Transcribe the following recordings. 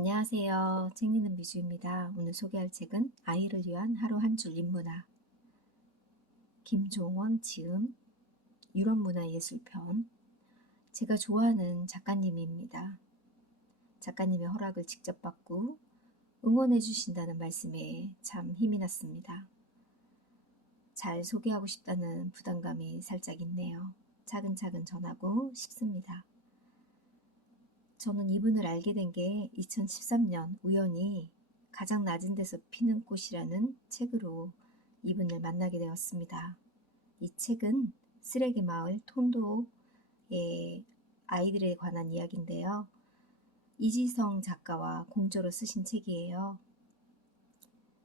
안녕하세요. 책 읽는 미주입니다. 오늘 소개할 책은 아이를 위한 하루 한 줄 인문학, 김종원 지음, 유럽문화예술편. 제가 좋아하는 작가님입니다. 작가님의 허락을 직접 받고 응원해 주신다는 말씀에 참 힘이 났습니다. 잘 소개하고 싶다는 부담감이 살짝 있네요. 차근차근 전하고 싶습니다. 저는 이분을 알게 된 게 2013년 우연히 가장 낮은 데서 피는 꽃이라는 책으로 이분을 만나게 되었습니다. 이 책은 쓰레기 마을 톤도의 아이들에 관한 이야기인데요. 이지성 작가와 공저로 쓰신 책이에요.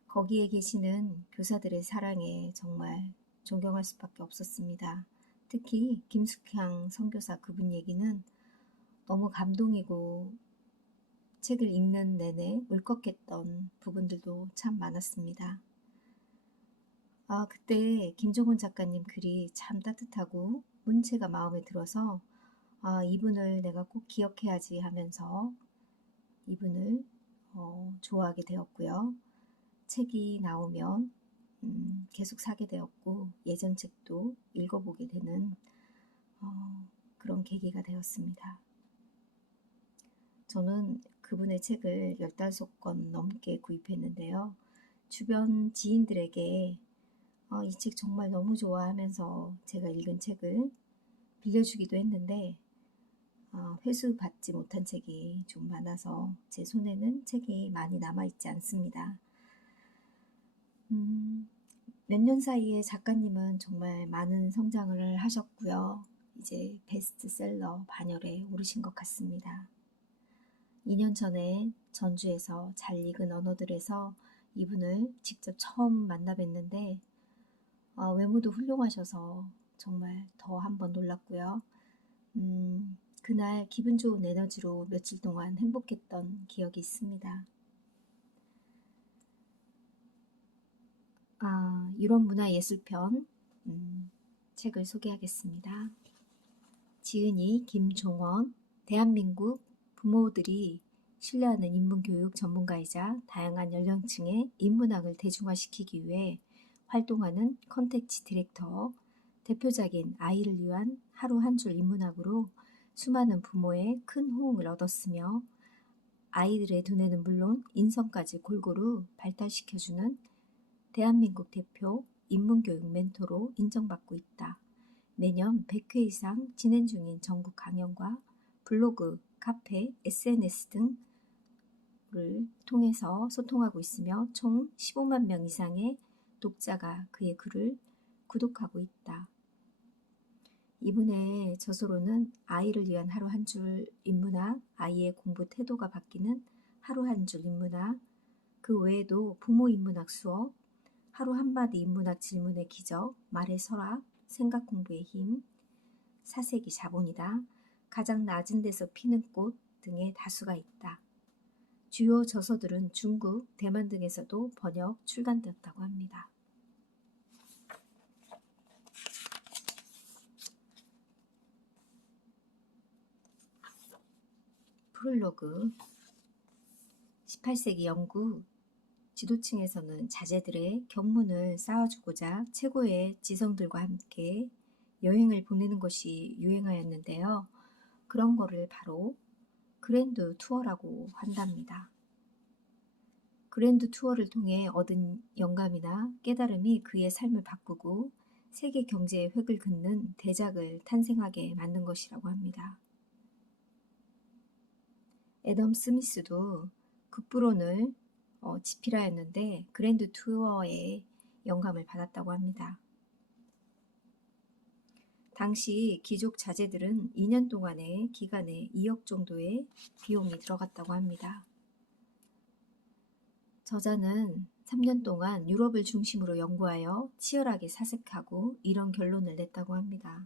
거기에 계시는 교사들의 사랑에 정말 존경할 수밖에 없었습니다. 특히 김숙향 선교사 그분 얘기는 너무 감동이고 책을 읽는 내내 울컥했던 부분들도 참 많았습니다. 그때 김종원 작가님 글이 참 따뜻하고 문체가 마음에 들어서 이분을 내가 꼭 기억해야지 하면서 이분을 좋아하게 되었고요. 책이 나오면 계속 사게 되었고 예전 책도 읽어보게 되는 그런 계기가 되었습니다. 저는 그분의 책을 15권 넘게 구입했는데요. 주변 지인들에게 이 책 정말 너무 좋아하면서 제가 읽은 책을 빌려주기도 했는데 회수 받지 못한 책이 좀 많아서 제 손에는 책이 많이 남아있지 않습니다. 몇 년 사이에 작가님은 정말 많은 성장을 하셨고요. 이제 베스트셀러 반열에 오르신 것 같습니다. 2년 전에 전주에서 잘 익은 언어들에서 이분을 직접 처음 만나 뵀는데 외모도 훌륭하셔서 정말 더 한 번 놀랐고요. 그날 기분 좋은 에너지로 며칠 동안 행복했던 기억이 있습니다. 유럽문화예술편 책을 소개하겠습니다. 지은이 김종원, 대한민국 부모들이 신뢰하는 인문교육 전문가이자 다양한 연령층의 인문학을 대중화시키기 위해 활동하는 컨텐츠 디렉터, 대표작인 아이를 위한 하루 한 줄 인문학으로 수많은 부모의 큰 호응을 얻었으며 아이들의 두뇌는 물론 인성까지 골고루 발달시켜주는 대한민국 대표 인문교육 멘토로 인정받고 있다. 매년 100회 이상 진행 중인 전국 강연과 블로그, 카페, SNS 등을 통해서 소통하고 있으며 총 15만 명 이상의 독자가 그의 글을 구독하고 있다. 이분의 저서로는 아이를 위한 하루 한 줄 인문학, 아이의 공부 태도가 바뀌는 하루 한 줄 인문학, 그 외에도 부모 인문학 수업, 하루 한마디 인문학 질문의 기적, 말의 서랍, 생각 공부의 힘, 사색이 자본이다, 가장 낮은 데서 피는 꽃 등의 다수가 있다. 주요 저서들은 중국, 대만 등에서도 번역, 출간되었다고 합니다. 프롤로그 18세기 영국 지도층에서는 자제들의 견문을 쌓아주고자 최고의 지성들과 함께 여행을 보내는 것이 유행하였는데요. 그런 거를 바로 그랜드 투어라고 한답니다. 그랜드 투어를 통해 얻은 영감이나 깨달음이 그의 삶을 바꾸고 세계 경제의 획을 긋는 대작을 탄생하게 만든 것이라고 합니다. 애덤 스미스도 극부론을 집필하였는데 그랜드 투어의 영감을 받았다고 합니다. 당시 귀족 자제들은 2년 동안의 기간에 2억 정도의 비용이 들어갔다고 합니다. 저자는 3년 동안 유럽을 중심으로 연구하여 치열하게 사색하고 이런 결론을 냈다고 합니다.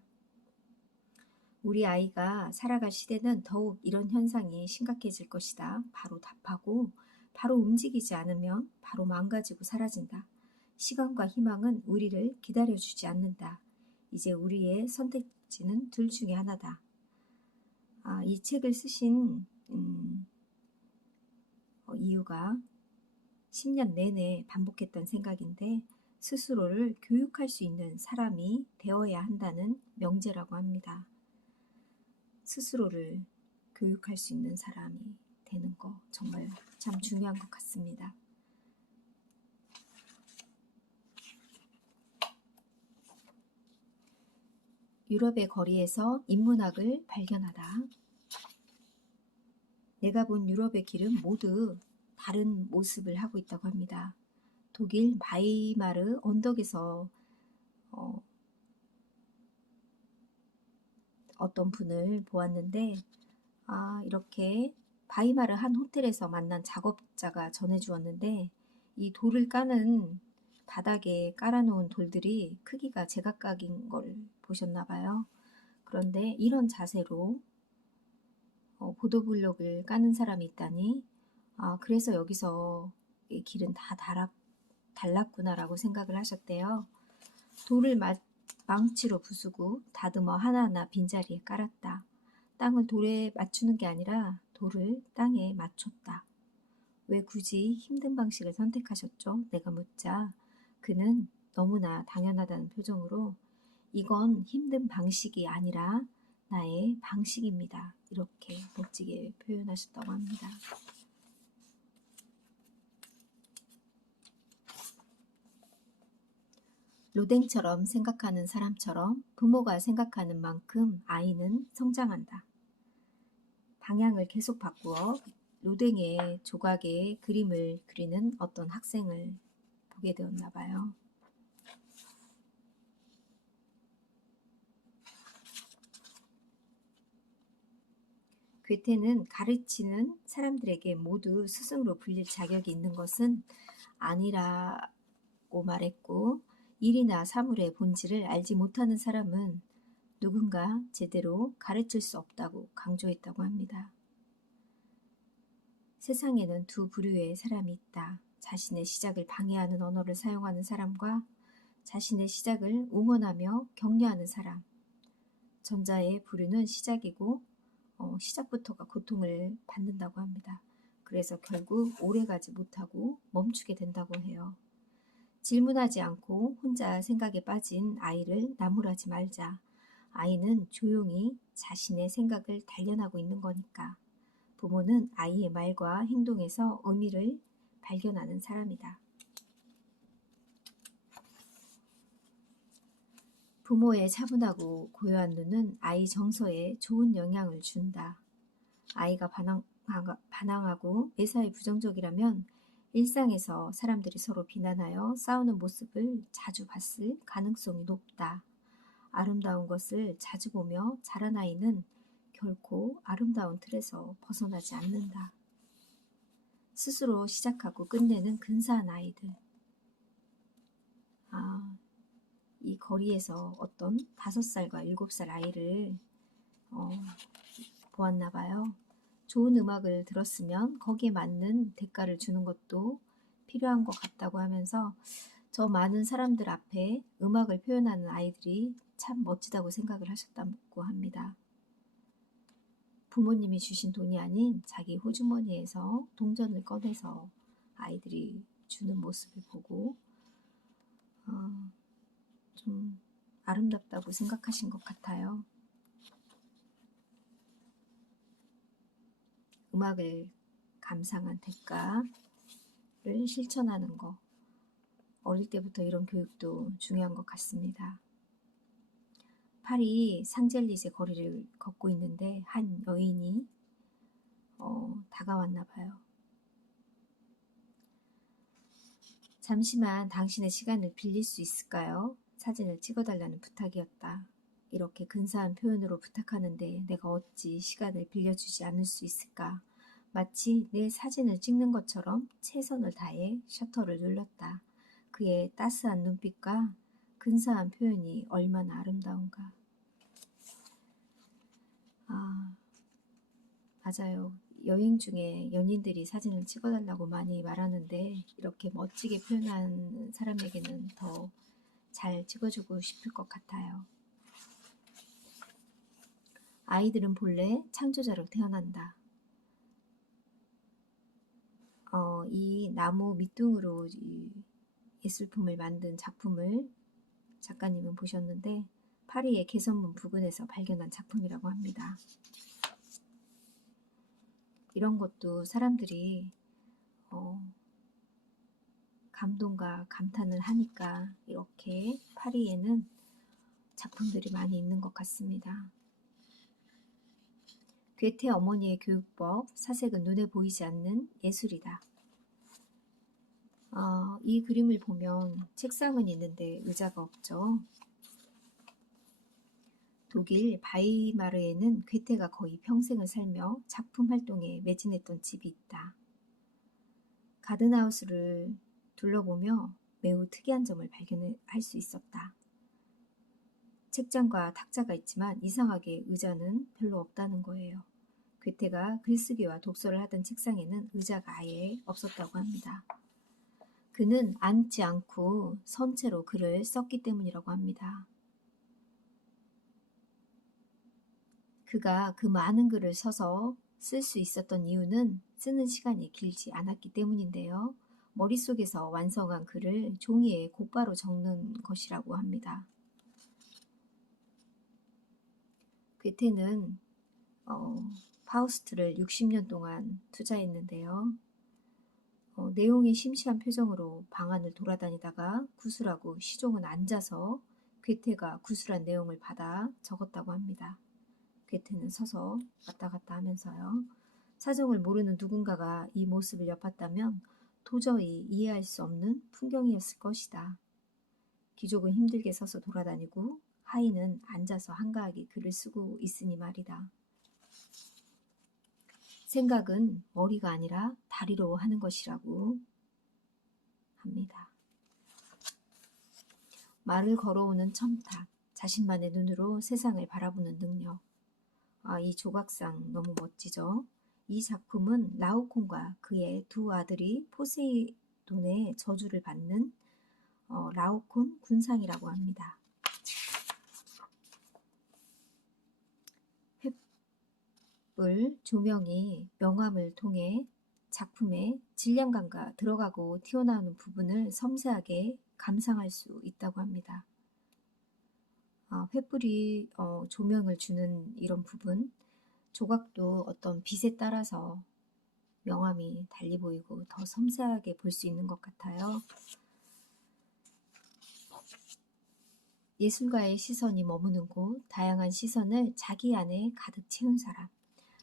우리 아이가 살아갈 시대는 더욱 이런 현상이 심각해질 것이다. 바로 답하고 바로 움직이지 않으면 바로 망가지고 사라진다. 시간과 희망은 우리를 기다려주지 않는다. 이제 우리의 선택지는 둘 중에 하나다. 이 책을 쓰신 이유가 10년 내내 반복했던 생각인데 스스로를 교육할 수 있는 사람이 되어야 한다는 명제라고 합니다. 스스로를 교육할 수 있는 사람이 되는 거 정말 참 중요한 것 같습니다. 유럽의 거리에서 인문학을 발견하다. 내가 본 유럽의 길은 모두 다른 모습을 하고 있다고 합니다. 독일 바이마르 언덕에서 어떤 분을 보았는데 이렇게 바이마르 한 호텔에서 만난 작업자가 전해주었는데 이 돌을 까는 바닥에 깔아놓은 돌들이 크기가 제각각인 걸 보셨나 봐요. 그런데 이런 자세로 보도블록을 까는 사람이 있다니 그래서 여기서 이 길은 다 달랐구나라고 생각을 하셨대요. 돌을 망치로 부수고 다듬어 하나하나 빈자리에 깔았다. 땅을 돌에 맞추는 게 아니라 돌을 땅에 맞췄다. 왜 굳이 힘든 방식을 선택하셨죠? 내가 묻자 그는 너무나 당연하다는 표정으로 이건 힘든 방식이 아니라 나의 방식입니다. 이렇게 멋지게 표현하셨다고 합니다. 로댕처럼 생각하는 사람처럼 부모가 생각하는 만큼 아이는 성장한다. 방향을 계속 바꾸어 로댕의 조각에 그림을 그리는 어떤 학생을 보게 되었나 봐요. 괴테는 가르치는 사람들에게 모두 스승으로 불릴 자격이 있는 것은 아니라고 말했고 일이나 사물의 본질을 알지 못하는 사람은 누군가 제대로 가르칠 수 없다고 강조했다고 합니다. 세상에는 두 부류의 사람이 있다. 자신의 시작을 방해하는 언어를 사용하는 사람과 자신의 시작을 응원하며 격려하는 사람. 전자의 부류는 시작이고 시작부터가 고통을 받는다고 합니다. 그래서 결국 오래가지 못하고 멈추게 된다고 해요. 질문하지 않고 혼자 생각에 빠진 아이를 나무라지 말자. 아이는 조용히 자신의 생각을 단련하고 있는 거니까. 부모는 아이의 말과 행동에서 의미를 발견하는 사람이다. 부모의 차분하고 고요한 눈은 아이 정서에 좋은 영향을 준다. 아이가 반항하고 매사에 부정적이라면 일상에서 사람들이 서로 비난하여 싸우는 모습을 자주 봤을 가능성이 높다. 아름다운 것을 자주 보며 자란 아이는 결코 아름다운 틀에서 벗어나지 않는다. 스스로 시작하고 끝내는 근사한 아이들. 이 거리에서 어떤 5살과 7살 아이를 보았나 봐요. 좋은 음악을 들었으면 거기에 맞는 대가를 주는 것도 필요한 것 같다고 하면서 저 많은 사람들 앞에 음악을 표현하는 아이들이 참 멋지다고 생각을 하셨다고 합니다. 부모님이 주신 돈이 아닌 자기 호주머니에서 동전을 꺼내서 아이들이 주는 모습을 보고 좀 아름답다고 생각하신 것 같아요. 음악을 감상한 대가를 실천하는 거. 어릴 때부터 이런 교육도 중요한 것 같습니다. 파리 상젤리제 거리를 걷고 있는데 한 여인이 다가왔나 봐요. 잠시만 당신의 시간을 빌릴 수 있을까요? 사진을 찍어달라는 부탁이었다. 이렇게 근사한 표현으로 부탁하는데 내가 어찌 시간을 빌려주지 않을 수 있을까? 마치 내 사진을 찍는 것처럼 최선을 다해 셔터를 눌렀다. 그의 따스한 눈빛과 근사한 표현이 얼마나 아름다운가. 맞아요. 여행 중에 연인들이 사진을 찍어달라고 많이 말하는데 이렇게 멋지게 표현한 사람에게는 더 잘 찍어주고 싶을 것 같아요. 아이들은 본래 창조자로 태어난다. 이 나무 밑둥으로 이 예술품을 만든 작품을 작가님은 보셨는데 파리의 개선문 부근에서 발견한 작품이라고 합니다. 이런 것도 사람들이 감동과 감탄을 하니까 이렇게 파리에는 작품들이 많이 있는 것 같습니다. 괴테 어머니의 교육법, 사색은 눈에 보이지 않는 예술이다. 이 그림을 보면 책상은 있는데 의자가 없죠. 독일 바이마르에는 괴테가 거의 평생을 살며 작품 활동에 매진했던 집이 있다. 가든하우스를 둘러보며 매우 특이한 점을 발견할 수 있었다. 책장과 탁자가 있지만 이상하게 의자는 별로 없다는 거예요. 괴테가 글쓰기와 독서를 하던 책상에는 의자가 아예 없었다고 합니다. 그는 앉지 않고 선체로 글을 썼기 때문이라고 합니다. 그가 그 많은 글을 써서 쓸 수 있었던 이유는 쓰는 시간이 길지 않았기 때문인데요. 머릿속에서 완성한 글을 종이에 곧바로 적는 것이라고 합니다. 괴테는 파우스트를 60년 동안 투자했는데요. 내용이 심심한 표정으로 방 안을 돌아다니다가 구술하고 시종은 앉아서 괴테가 구술한 내용을 받아 적었다고 합니다. 괴테는 서서 왔다 갔다 하면서요. 사정을 모르는 누군가가 이 모습을 엿봤다면 도저히 이해할 수 없는 풍경이었을 것이다. 귀족은 힘들게 서서 돌아다니고 하인은 앉아서 한가하게 글을 쓰고 있으니 말이다. 생각은 머리가 아니라 다리로 하는 것이라고 합니다. 말을 걸어오는 첨탑, 자신만의 눈으로 세상을 바라보는 능력. 이 조각상 너무 멋지죠? 이 작품은 라오콘과 그의 두 아들이 포세이돈의 저주를 받는 라오콘 군상이라고 합니다. 횃불 조명이 명암을 통해 작품의 질량감과 들어가고 튀어나오는 부분을 섬세하게 감상할 수 있다고 합니다. 횃불이 조명을 주는 이런 부분, 조각도 어떤 빛에 따라서 명암이 달리 보이고 더 섬세하게 볼 수 있는 것 같아요. 예술가의 시선이 머무는 곳, 다양한 시선을 자기 안에 가득 채운 사람.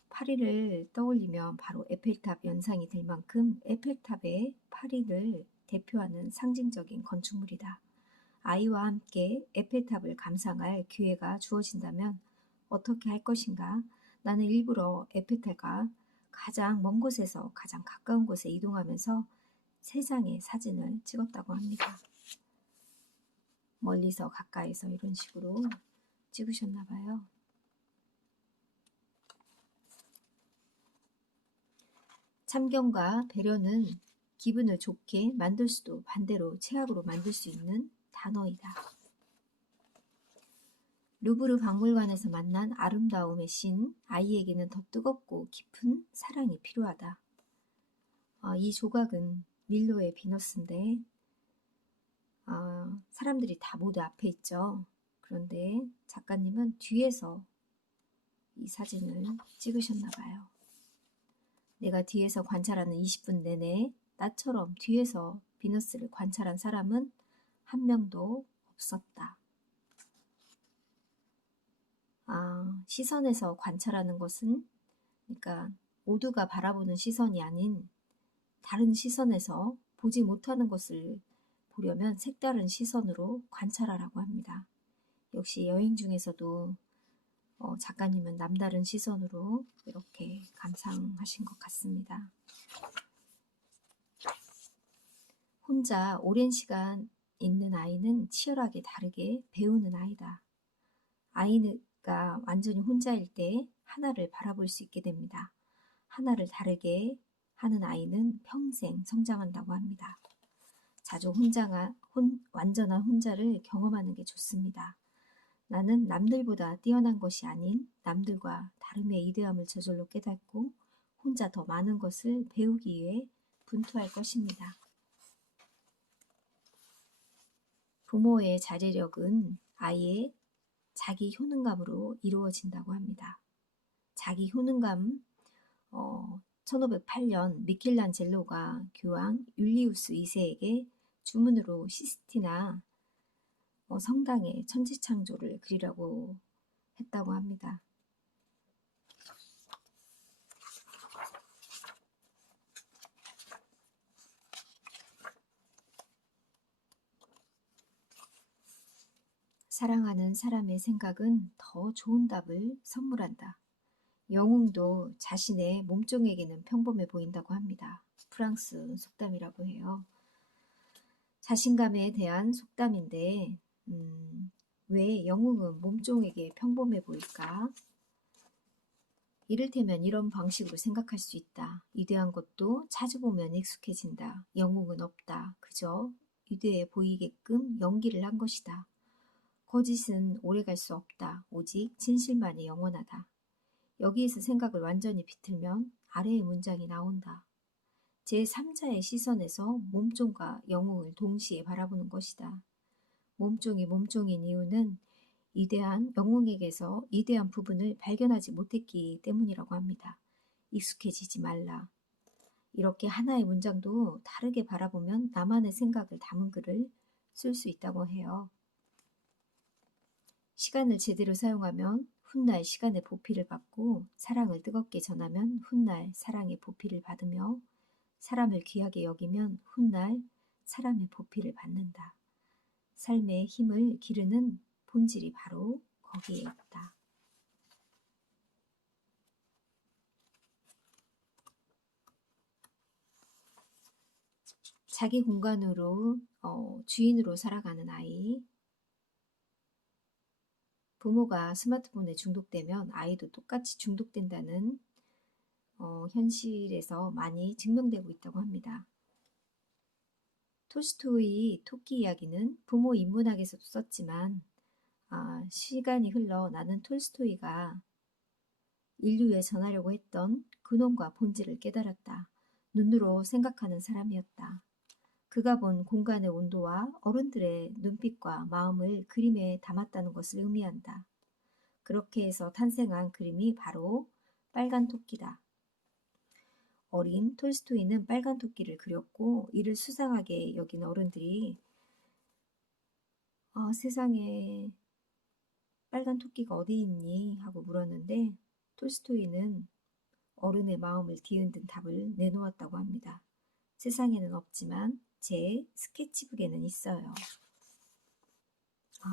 파리를 떠올리면 바로 에펠탑 연상이 들 만큼 에펠탑의 파리를 대표하는 상징적인 건축물이다. 아이와 함께 에펠탑을 감상할 기회가 주어진다면 어떻게 할 것인가? 나는 일부러 에펠탑과 가장 먼 곳에서 가장 가까운 곳에 이동하면서 3장의 사진을 찍었다고 합니다. 멀리서 가까이서 이런 식으로 찍으셨나 봐요. 참견과 배려는 기분을 좋게 만들 수도 반대로 최악으로 만들 수 있는 단어이다. 루브르 박물관에서 만난 아름다움의 신, 아이에게는 더 뜨겁고 깊은 사랑이 필요하다. 이 조각은 밀로의 비너스인데 사람들이 다 모두 앞에 있죠. 그런데 작가님은 뒤에서 이 사진을 찍으셨나 봐요. 내가 뒤에서 관찰하는 20분 내내 나처럼 뒤에서 비너스를 관찰한 사람은 한 명도 없었다. 시선에서 관찰하는 것은 그러니까 모두가 바라보는 시선이 아닌 다른 시선에서 보지 못하는 것을 보려면 색다른 시선으로 관찰하라고 합니다. 역시 여행 중에서도 작가님은 남다른 시선으로 이렇게 감상하신 것 같습니다. 혼자 오랜 시간 있는 아이는 치열하게 다르게 배우는 아이다. 아이가 완전히 혼자일 때 하나를 바라볼 수 있게 됩니다. 하나를 다르게 하는 아이는 평생 성장한다고 합니다. 자주 완전한 혼자를 경험하는 게 좋습니다. 나는 남들보다 뛰어난 것이 아닌 남들과 다름의 이대함을 저절로 깨닫고 혼자 더 많은 것을 배우기 위해 분투할 것입니다. 부모의 자제력은 아이의 자기 효능감으로 이루어진다고 합니다. 자기 효능감, 1508년 미켈란젤로가 교황 율리우스 2세에게 주문으로 시스티나 성당의 천지창조를 그리라고 했다고 합니다. 사랑하는 사람의 생각은 더 좋은 답을 선물한다. 영웅도 자신의 몸종에게는 평범해 보인다고 합니다. 프랑스 속담이라고 해요. 자신감에 대한 속담인데 왜 영웅은 몸종에게 평범해 보일까? 이를테면 이런 방식으로 생각할 수 있다. 위대한 것도 자주 보면 익숙해진다. 영웅은 없다. 그저 위대해 보이게끔 연기를 한 것이다. 거짓은 오래갈 수 없다. 오직 진실만이 영원하다. 여기에서 생각을 완전히 비틀면 아래의 문장이 나온다. 제3자의 시선에서 몸종과 영웅을 동시에 바라보는 것이다. 몸종이 몸종인 이유는 위대한 영웅에게서 위대한 부분을 발견하지 못했기 때문이라고 합니다. 익숙해지지 말라. 이렇게 하나의 문장도 다르게 바라보면 나만의 생각을 담은 글을 쓸 수 있다고 해요. 시간을 제대로 사용하면 훗날 시간의 보필을 받고 사랑을 뜨겁게 전하면 훗날 사랑의 보필을 받으며 사람을 귀하게 여기면 훗날 사람의 보필을 받는다. 삶의 힘을 기르는 본질이 바로 거기에 있다. 자기 공간으로 주인으로 살아가는 아이. 부모가 스마트폰에 중독되면 아이도 똑같이 중독된다는 현실에서 많이 증명되고 있다고 합니다. 톨스토이 토끼 이야기는 부모 인문학에서도 썼지만 시간이 흘러 나는 톨스토이가 인류에 전하려고 했던 근원과 본질을 깨달았다. 눈으로 생각하는 사람이었다. 그가 본 공간의 온도와 어른들의 눈빛과 마음을 그림에 담았다는 것을 의미한다. 그렇게 해서 탄생한 그림이 바로 빨간 토끼다. 어린 톨스토이는 빨간 토끼를 그렸고 이를 수상하게 여긴 어른들이 세상에 빨간 토끼가 어디 있니? 하고 물었는데 톨스토이는 어른의 마음을 뒤흔든 답을 내놓았다고 합니다. 세상에는 없지만 제 스케치북에는 있어요.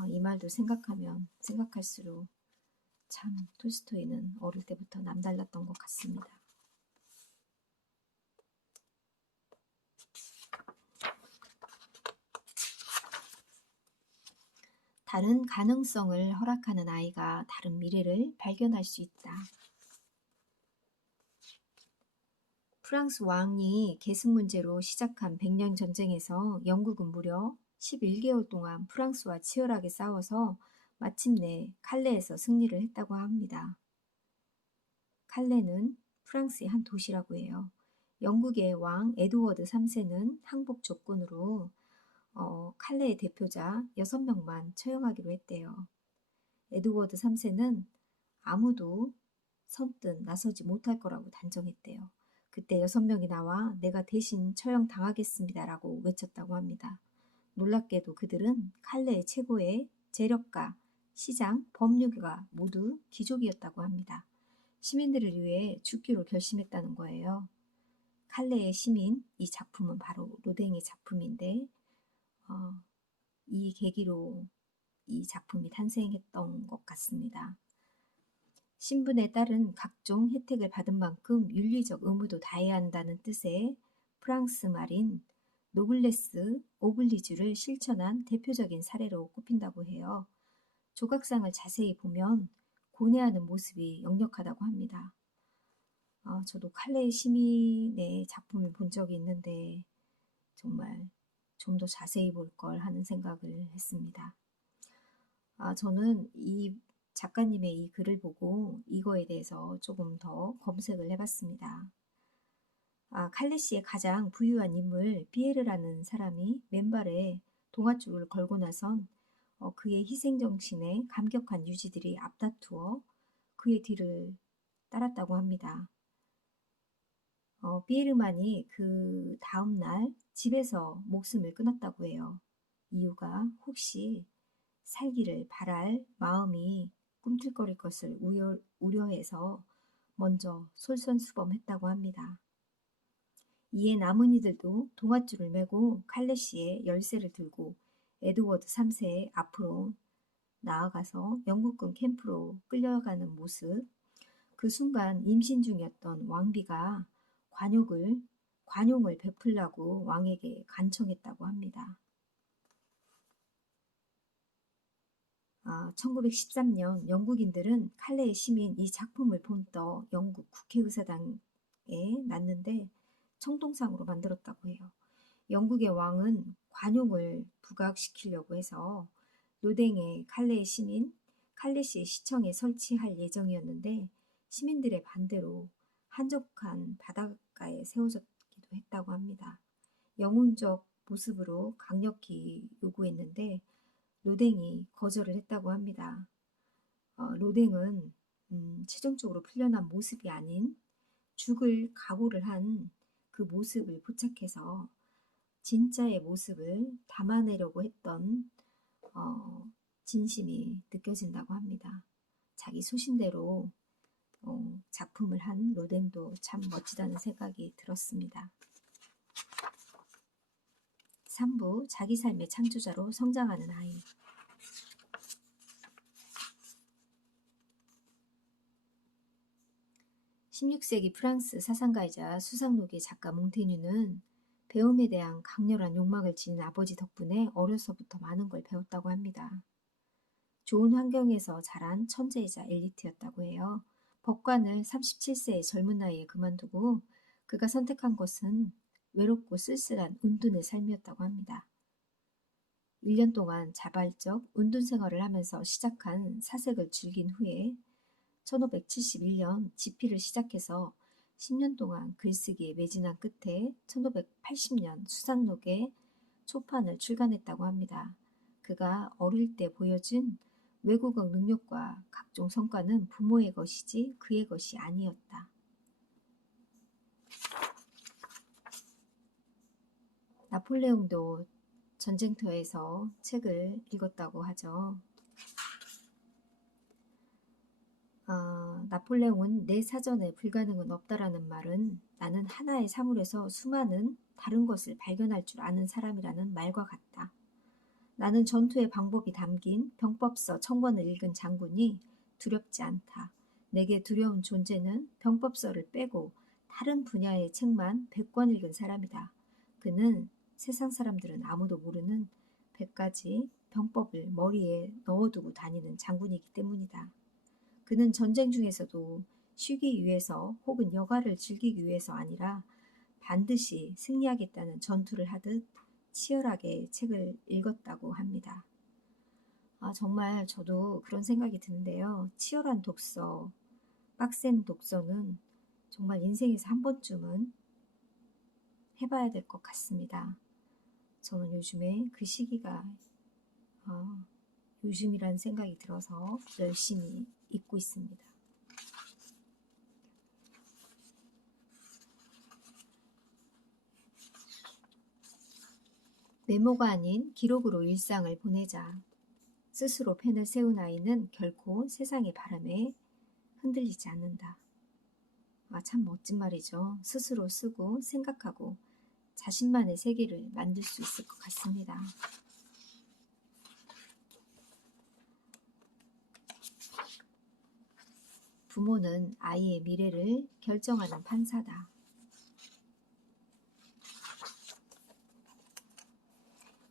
이 말도 생각하면 생각할수록 참 톨스토이는 어릴 때부터 남달랐던 것 같습니다. 다른 가능성을 허락하는 아이가 다른 미래를 발견할 수 있다. 프랑스 왕이 계승 문제로 시작한 백년 전쟁에서 영국은 무려 11개월 동안 프랑스와 치열하게 싸워서 마침내 칼레에서 승리를 했다고 합니다. 칼레는 프랑스의 한 도시라고 해요. 영국의 왕 에드워드 3세는 항복 조건으로 칼레의 대표자 6명만 처형하기로 했대요. 에드워드 3세는 아무도 선뜻 나서지 못할 거라고 단정했대요. 그때 6명이 나와 내가 대신 처형당하겠습니다라고 외쳤다고 합니다. 놀랍게도 그들은 칼레의 최고의 재력가, 시장, 법률가 모두 귀족이었다고 합니다. 시민들을 위해 죽기로 결심했다는 거예요. 칼레의 시민, 이 작품은 바로 로댕의 작품인데 이 계기로 이 작품이 탄생했던 것 같습니다. 신분에 따른 각종 혜택을 받은 만큼 윤리적 의무도 다해야 한다는 뜻의 프랑스 말인 노블레스 오블리주를 실천한 대표적인 사례로 꼽힌다고 해요. 조각상을 자세히 보면 고뇌하는 모습이 역력하다고 합니다. 저도 칼레 시민의 작품을 본 적이 있는데 정말 좀 더 자세히 볼 걸 하는 생각을 했습니다. 저는 이 작가님의 이 글을 보고 이거에 대해서 조금 더 검색을 해봤습니다. 칼레시의 가장 부유한 인물 비에르라는 사람이 맨발에 동아줄을 걸고 나선 그의 희생정신에 감격한 유지들이 앞다투어 그의 뒤를 따랐다고 합니다. 비에르만이 그 다음날 집에서 목숨을 끊었다고 해요. 이유가 혹시 살기를 바랄 마음이 꿈틀거릴 것을 우려해서 먼저 솔선수범했다고 합니다. 이에 남은 이들도 동아줄을 메고 칼레시의 열쇠를 들고 에드워드 3세의 앞으로 나아가서 영국군 캠프로 끌려가는 모습, 그 순간 임신 중이었던 왕비가 관용을 베풀라고 왕에게 간청했다고 합니다. 1913년 영국인들은 칼레의 시민 이 작품을 본떠 영국 국회의사당에 놨는데 청동상으로 만들었다고 해요. 영국의 왕은 관용을 부각시키려고 해서 노댕에 칼레의 시민, 칼레시의 시청에 설치할 예정이었는데 시민들의 반대로 한적한 바닷가에 세워졌기도 했다고 합니다. 영웅적 모습으로 강력히 요구했는데 노댕이 거절을 했다고 합니다. 노댕은 최종적으로 풀려난 모습이 아닌 죽을 각오를 한 그 모습을 포착해서 진짜의 모습을 담아내려고 했던 진심이 느껴진다고 합니다. 자기 소신대로 작품을 한 노댕도 참 멋지다는 생각이 들었습니다. 3부 자기 삶의 창조자로 성장하는 아이. 16세기 프랑스 사상가이자 수상록의 작가 몽테뉴는 배움에 대한 강렬한 욕망을 지닌 아버지 덕분에 어려서부터 많은 걸 배웠다고 합니다. 좋은 환경에서 자란 천재이자 엘리트였다고 해요. 법관을 37세의 젊은 나이에 그만두고 그가 선택한 것은 외롭고 쓸쓸한 운둔의 삶이었다고 합니다. 1년 동안 자발적 운둔 생활을 하면서 시작한 사색을 즐긴 후에 1571년 집필을 시작해서 10년 동안 글쓰기에 매진한 끝에 1580년 수상록에 초판을 출간했다고 합니다. 그가 어릴 때 보여준 외국어 능력과 각종 성과는 부모의 것이지 그의 것이 아니었다. 나폴레옹도 전쟁터에서 책을 읽었다고 하죠. 나폴레옹은 내 사전에 불가능은 없다라는 말은 나는 하나의 사물에서 수많은 다른 것을 발견할 줄 아는 사람이라는 말과 같다. 나는 전투의 방법이 담긴 병법서 1000권을 읽은 장군이 두렵지 않다. 내게 두려운 존재는 병법서를 빼고 다른 분야의 책만 100권 읽은 사람이다. 그는 세상 사람들은 아무도 모르는 100가지 병법을 머리에 넣어두고 다니는 장군이기 때문이다. 그는 전쟁 중에서도 쉬기 위해서 혹은 여가를 즐기기 위해서 아니라 반드시 승리하겠다는 전투를 하듯 치열하게 책을 읽었다고 합니다. 정말 저도 그런 생각이 드는데요. 치열한 독서, 빡센 독서는 정말 인생에서 한 번쯤은 해봐야 될 것 같습니다. 저는 요즘에 그 시기가 요즘이라는 생각이 들어서 열심히 읽고 있습니다. 메모가 아닌 기록으로 일상을 보내자. 스스로 펜을 세운 아이는 결코 세상의 바람에 흔들리지 않는다. 참 멋진 말이죠. 스스로 쓰고 생각하고 자신만의 세계를 만들 수 있을 것 같습니다. 부모는 아이의 미래를 결정하는 판사다.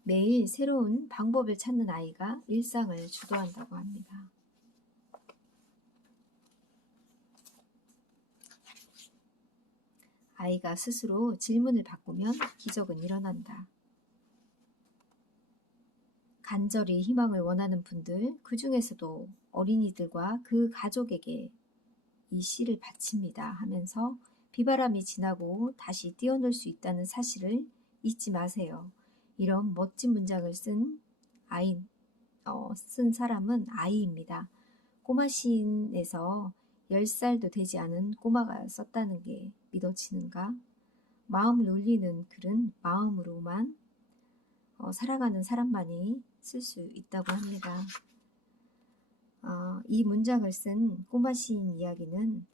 매일 새로운 방법을 찾는 아이가 일상을 주도한다고 합니다. 아이가 스스로 질문을 바꾸면 기적은 일어난다. 간절히 희망을 원하는 분들, 그 중에서도 어린이들과 그 가족에게 이 시를 바칩니다 하면서 비바람이 지나고 다시 뛰어놀 수 있다는 사실을 잊지 마세요. 이런 멋진 문장을 쓴 사람은 아이입니다. 꼬마 시인에서 10살도 되지 않은 꼬마가 썼다는 게 믿어지는가? 마음을 울리는 글은 마음으로만 살아가는 사람만이 쓸 수 있다고 합니다. 이 문장을 쓴 꼬마 시인 이야기는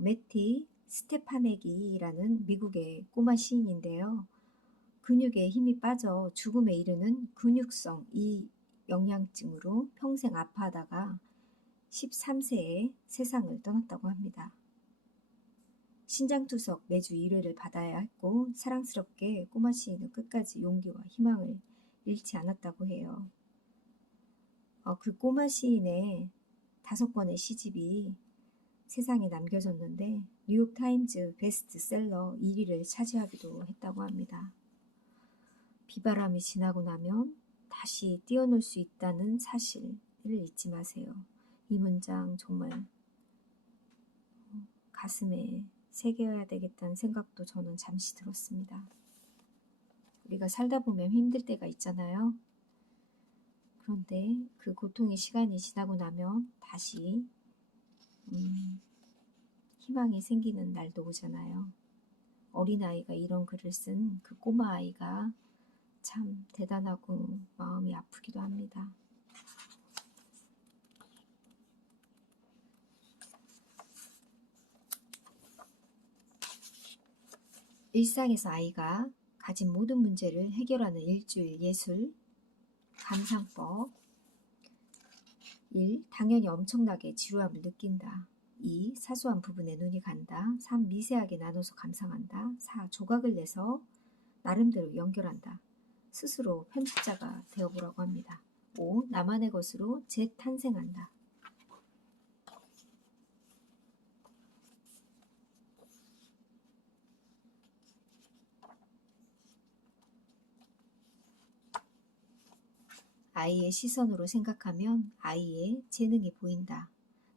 매티 스테파네기라는 미국의 꼬마 시인인데요. 근육에 힘이 빠져 죽음에 이르는 근육성 이 영양증으로 평생 아파하다가 13세에 세상을 떠났다고 합니다. 신장투석 매주 1회를 받아야 했고 사랑스럽게 꼬마 시인은 끝까지 용기와 희망을 잃지 않았다고 해요. 그 꼬마 시인의 5권의 시집이 세상에 남겨졌는데 뉴욕타임즈 베스트셀러 1위를 차지하기도 했다고 합니다. 비바람이 지나고 나면 다시 뛰어놀 수 있다는 사실을 잊지 마세요. 이 문장 정말 가슴에 새겨야 되겠다는 생각도 저는 잠시 들었습니다. 우리가 살다 보면 힘들 때가 있잖아요. 그런데 그 고통의 시간이 지나고 나면 다시 희망이 생기는 날도 오잖아요. 어린아이가 이런 글을 쓴 그 꼬마 아이가 참 대단하고 마음이 아프기도 합니다. 일상에서 아이가 가진 모든 문제를 해결하는 일주일 예술 감상법. 1. 당연히 엄청나게 지루함을 느낀다. 2. 사소한 부분에 눈이 간다. 3. 미세하게 나눠서 감상한다. 4. 조각을 내서 나름대로 연결한다. 스스로 편집자가 되어보라고 합니다. 5. 나만의 것으로 재탄생한다. 아이의 시선으로 생각하면 아이의 재능이 보인다.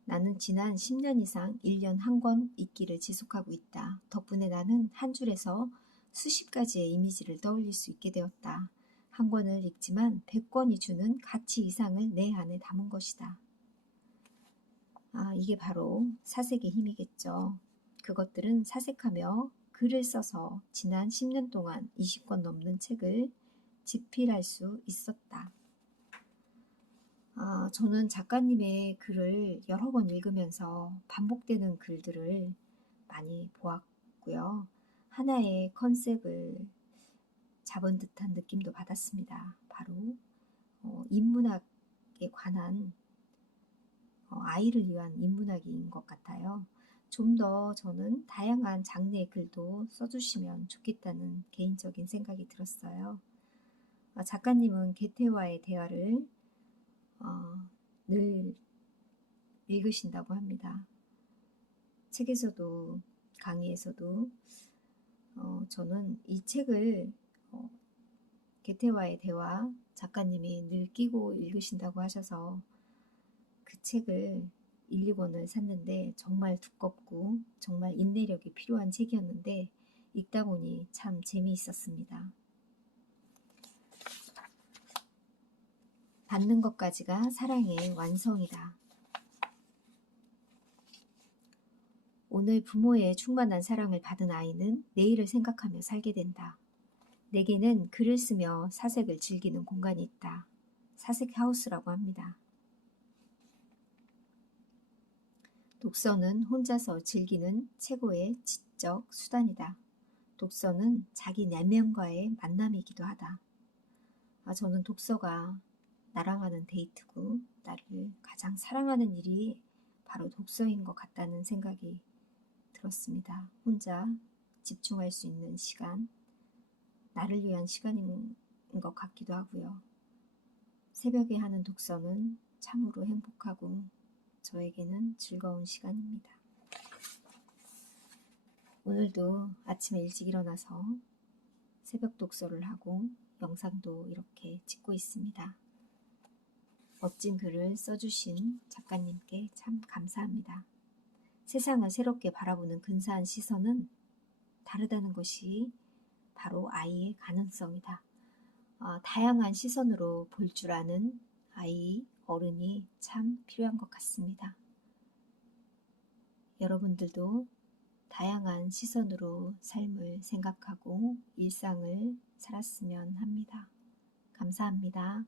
나는 지난 10년 이상 1년 한 권 읽기를 지속하고 있다. 덕분에 나는 한 줄에서 수십 가지의 이미지를 떠올릴 수 있게 되었다. 한 권을 읽지만 100권이 주는 가치 이상을 내 안에 담은 것이다. 이게 바로 사색의 힘이겠죠. 그것들은 사색하며 글을 써서 지난 10년 동안 20권 넘는 책을 집필할 수 있었다. 저는 작가님의 글을 여러 번 읽으면서 반복되는 글들을 많이 보았고요. 하나의 컨셉을 잡은 듯한 느낌도 받았습니다. 바로 인문학에 관한 아이를 위한 인문학인 것 같아요. 좀 더 저는 다양한 장르의 글도 써주시면 좋겠다는 개인적인 생각이 들었어요. 작가님은 게테와의 대화를 늘 읽으신다고 합니다. 책에서도 강의에서도 저는 이 책을 게테와의 대화 작가님이 늘 끼고 읽으신다고 하셔서 그 책을 1, 2권을 샀는데 정말 두껍고 정말 인내력이 필요한 책이었는데 읽다 보니 참 재미있었습니다. 받는 것까지가 사랑의 완성이다. 오늘 부모의 충만한 사랑을 받은 아이는 내일을 생각하며 살게 된다. 내게는 글을 쓰며 사색을 즐기는 공간이 있다. 사색하우스라고 합니다. 독서는 혼자서 즐기는 최고의 지적 수단이다. 독서는 자기 내면과의 만남이기도 하다. 저는 독서가 나랑 하는 데이트고 나를 가장 사랑하는 일이 바로 독서인 것 같다는 생각이 들었습니다. 혼자 집중할 수 있는 시간, 나를 위한 시간인 것 같기도 하고요. 새벽에 하는 독서는 참으로 행복하고 저에게는 즐거운 시간입니다. 오늘도 아침에 일찍 일어나서 새벽 독서를 하고 영상도 이렇게 찍고 있습니다. 멋진 글을 써주신 작가님께 참 감사합니다. 세상을 새롭게 바라보는 근사한 시선은 다르다는 것이 바로 아이의 가능성이다. 다양한 시선으로 볼 줄 아는 아이, 어른이 참 필요한 것 같습니다. 여러분들도 다양한 시선으로 삶을 생각하고 일상을 살았으면 합니다. 감사합니다.